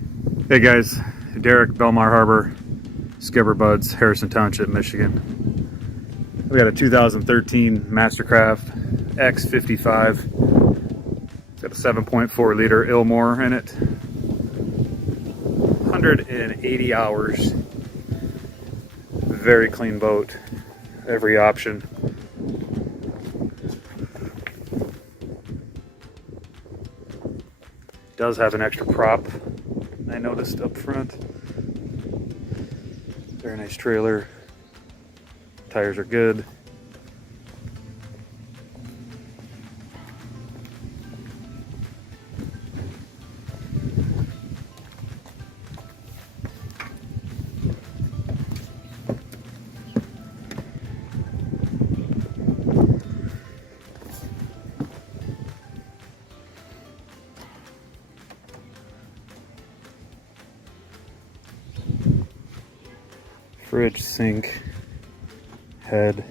Hey guys, Derek, Belmar Harbor, SkipperBud's, Harrison Township, Michigan. We got a 2013 Mastercraft X55. It's got a 7.4 liter Ilmor in it. 180 hours. Very clean boat. Every option. Does have an extra prop, I noticed up front. Very nice trailer. Tires are good. Fridge, sink, head.